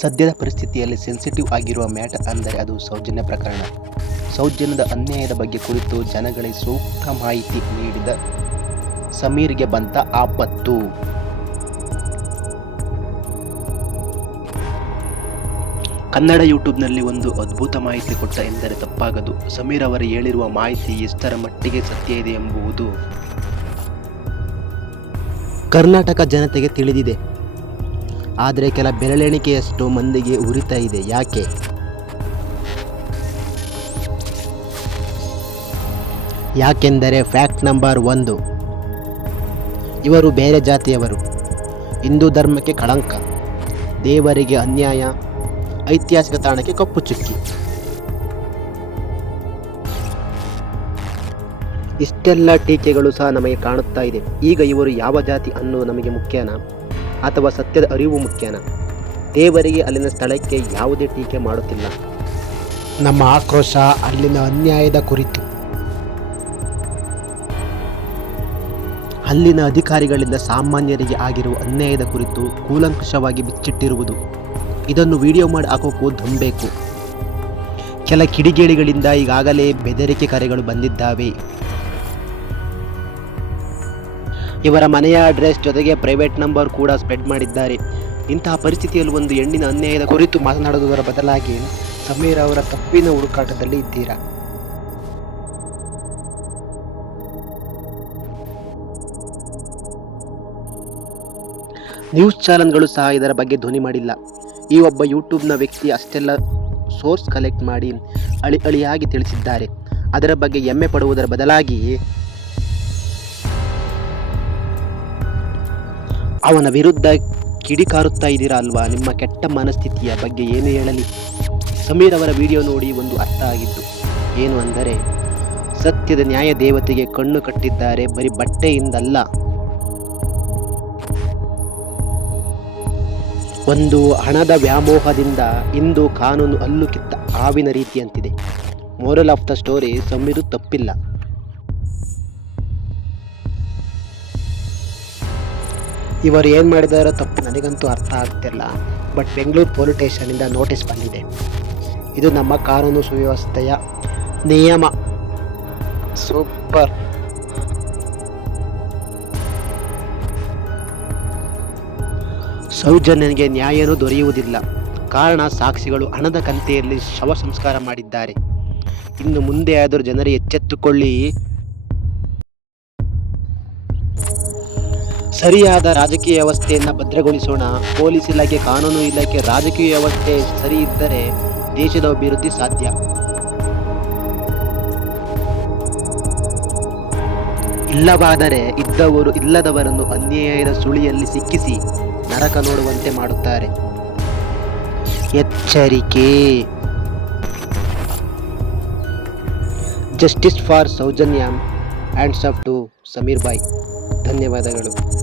ಸದ್ಯದ ಪರಿಸ್ಥಿತಿಯಲ್ಲಿ ಸೆನ್ಸಿಟಿವ್ ಆಗಿರುವ ಮ್ಯಾಟರ್ ಅಂದರೆ ಅದು ಸೌಜನ್ಯ ಪ್ರಕರಣ. ಸೌಜನ್ಯದ ಅನ್ಯಾಯದ ಬಗ್ಗೆ ಕುರಿತು ಜನಗಳಿಗೆ ಸೂಕ್ತ ಮಾಹಿತಿ ನೀಡಿದ ಸಮೀರ್ಗೆ ಬಂತ ಆಪತ್ತು. ಕನ್ನಡ ಯೂಟ್ಯೂಬ್ನಲ್ಲಿ ಒಂದು ಅದ್ಭುತ ಮಾಹಿತಿ ಕೊಟ್ಟ ಎಂದರೆ ತಪ್ಪಾಗದು. ಸಮೀರ್ ಅವರು ಹೇಳಿರುವ ಮಾಹಿತಿ ಎಷ್ಟರ ಮಟ್ಟಿಗೆ ಸತ್ಯ ಇದೆ ಎಂಬುದು ಕರ್ನಾಟಕ ಜನತೆಗೆ ತಿಳಿದಿದೆ. ಆದರೆ ಕೆಲ ಬೆರಳೆಣಿಕೆಯಷ್ಟು ಮಂದಿಗೆ ಉರಿತಾ ಇದೆ. ಯಾಕೆ? ಯಾಕೆಂದರೆ ಫ್ಯಾಕ್ಟ್ ನಂಬರ್ ಒಂದು. ಇವರು ಬೇರೆ ಜಾತಿಯವರು. ಹಿಂದೂ ಧರ್ಮಕ್ಕೆ ಕಳಂಕ. ದೇವರಿಗೆ ಅನ್ಯಾಯ. ಐತಿಹಾಸಿಕ ತಾಣಕ್ಕೆ ಕಪ್ಪು ಚುಕ್ಕಿ. ಇಷ್ಟೆಲ್ಲ ಟೀಕೆಗಳು ಸಹ ನಮಗೆ ಕಾಣುತ್ತಾ ಇದೆ. ಈಗ ಇವರು ಯಾವ ಜಾತಿ ಅನ್ನೋದು ನಮಗೆ ಮುಖ್ಯನಾ? ಅಥವಾ ಸತ್ಯದ ಅರಿವು ಮುಖ್ಯನ? ದೇವರಿಗೆ ಅಲ್ಲಿನ ಸ್ಥಳಕ್ಕೆ ಯಾವುದೇ ಟೀಕೆ ಮಾಡುತ್ತಿಲ್ಲ. ನಮ್ಮ ಆಕ್ರೋಶ ಅಲ್ಲಿನ ಅನ್ಯಾಯದ ಕುರಿತು. ಅಲ್ಲಿನ ಅಧಿಕಾರಿಗಳಿಂದ ಸಾಮಾನ್ಯರಿಗೆ ಆಗಿರುವ ಅನ್ಯಾಯದ ಕುರಿತು ಕೂಲಂಕಷವಾಗಿ ಬಿಚ್ಚಿಟ್ಟಿರುವುದು. ಇದನ್ನು ವಿಡಿಯೋ ಮಾಡಿ ಹಾಕೋಕ್ಕೂ ದಂಬೇಕು ಕೆಲ ಕಿಡಿಗೇಡಿಗಳಿಂದ ಈಗಾಗಲೇ ಬೆದರಿಕೆ ಕರೆಗಳು ಬಂದಿದ್ದಾವೆ. ಇವರ ಮನೆಯ ಅಡ್ರೆಸ್ ಜೊತೆಗೆ ಪ್ರೈವೇಟ್ ನಂಬರ್ ಕೂಡ ಸ್ಪ್ರೆಡ್ ಮಾಡಿದ್ದಾರೆ. ಇಂತಹ ಪರಿಸ್ಥಿತಿಯಲ್ಲಿ ಒಂದು ಹೆಣ್ಣಿನ ಅನ್ಯಾಯದ ಕುರಿತು ಮಾತನಾಡುವುದರ ಬದಲಾಗಿ ಸಮೀರ್ ಅವರ ತಪ್ಪಿನ ಹುಡುಕಾಟದಲ್ಲಿ ಇದ್ದೀರಾ? ನ್ಯೂಸ್ ಚಾನಲ್ಗಳು ಸಹ ಇದರ ಬಗ್ಗೆ ಧ್ವನಿ ಮಾಡಿಲ್ಲ. ಈ ಒಬ್ಬ ಯೂಟ್ಯೂಬ್ನ ವ್ಯಕ್ತಿ ಅಷ್ಟೆಲ್ಲ ಸೋರ್ಸ್ ಕಲೆಕ್ಟ್ ಮಾಡಿ ಅಳಿ ಅಳಿಯಾಗಿ ತಿಳಿಸಿದ್ದಾರೆ. ಅದರ ಬಗ್ಗೆ ಹೆಮ್ಮೆ ಪಡುವುದರ ಬದಲಾಗಿ ಅವನ ವಿರುದ್ಧ ಕಿಡಿಕಾರುತ್ತಾ ಇದ್ದೀರಾ ಅಲ್ವಾ? ನಿಮ್ಮ ಕೆಟ್ಟ ಮನಸ್ಥಿತಿಯ ಬಗ್ಗೆ ಏನು ಹೇಳಲಿ? ಸಮೀರ್ ಅವರ ವಿಡಿಯೋ ನೋಡಿ ಒಂದು ಅರ್ಥ ಆಗಿತ್ತು ಏನು ಅಂದರೆ, ಸತ್ಯದ ನ್ಯಾಯ ದೇವತೆಗೆ ಕಣ್ಣು ಕಟ್ಟಿದ್ದಾರೆ, ಬರೀ ಬಟ್ಟೆಯಿಂದಲ್ಲ. ಒಂದು ಹಣದ ವ್ಯಾಮೋಹದಿಂದ ಇಂದು ಕಾನೂನು ಅಲ್ಲೂ ಕಿತ್ತ ಹಾವಿನ ರೀತಿಯಂತಿದೆ. Moral of the story Sameer ತಪ್ಪಿಲ್ಲ. ಇವರು ಏನು ಮಾಡಿದಾರೋ ತಪ್ಪು ನನಗಂತೂ ಅರ್ಥ ಆಗ್ತಿಲ್ಲ ಬಟ್ ಬೆಂಗಳೂರು ಪೊಲೀಸ್ ಸ್ಟೇಷನಿಂದ ನೋಟಿಸ್ ಬಂದಿದೆ. ಇದು ನಮ್ಮ ಕಾನೂನು ಸುವ್ಯವಸ್ಥೆಯ ನಿಯಮ. ಸೂಪರ್. ಸೌಜನ್ಯನಿಗೆ ನ್ಯಾಯನೂ ದೊರೆಯುವುದಿಲ್ಲ. ಕಾರಣ ಸಾಕ್ಷಿಗಳು ಹಣದ ಕಂತೆಯಲ್ಲಿ ಶವ ಸಂಸ್ಕಾರ ಮಾಡಿದ್ದಾರೆ. ಇನ್ನು ಮುಂದೆ ಆದರೂ ಜನರು ಎಚ್ಚೆತ್ತುಕೊಳ್ಳಿ. ಸರಿಯಾದ ರಾಜಕೀಯ ವ್ಯವಸ್ಥೆಯನ್ನು ಭದ್ರಗೊಳಿಸೋಣ. ಪೊಲೀಸ್ ಇಲಾಖೆ ಕಾನೂನು ಇಲಾಖೆ ರಾಜಕೀಯ ವ್ಯವಸ್ಥೆ ಸರಿ ಇದ್ದರೆ ದೇಶದ ಅಭಿವೃದ್ಧಿ ಸಾಧ್ಯ. ಇಲ್ಲವಾದರೆ ಇದ್ದವರು ಇಲ್ಲದವರನ್ನು ಅನ್ಯಾಯದ ಸುಳಿಯಲ್ಲಿ ಸಿಕ್ಕಿಸಿ ನರಕ ನೋಡುವಂತೆ ಮಾಡುತ್ತಾರೆ. ಎಚ್ಚರಿಕೆ. Justice for Soujanya, hands off to Sameer bye ಧನ್ಯವಾದಗಳು.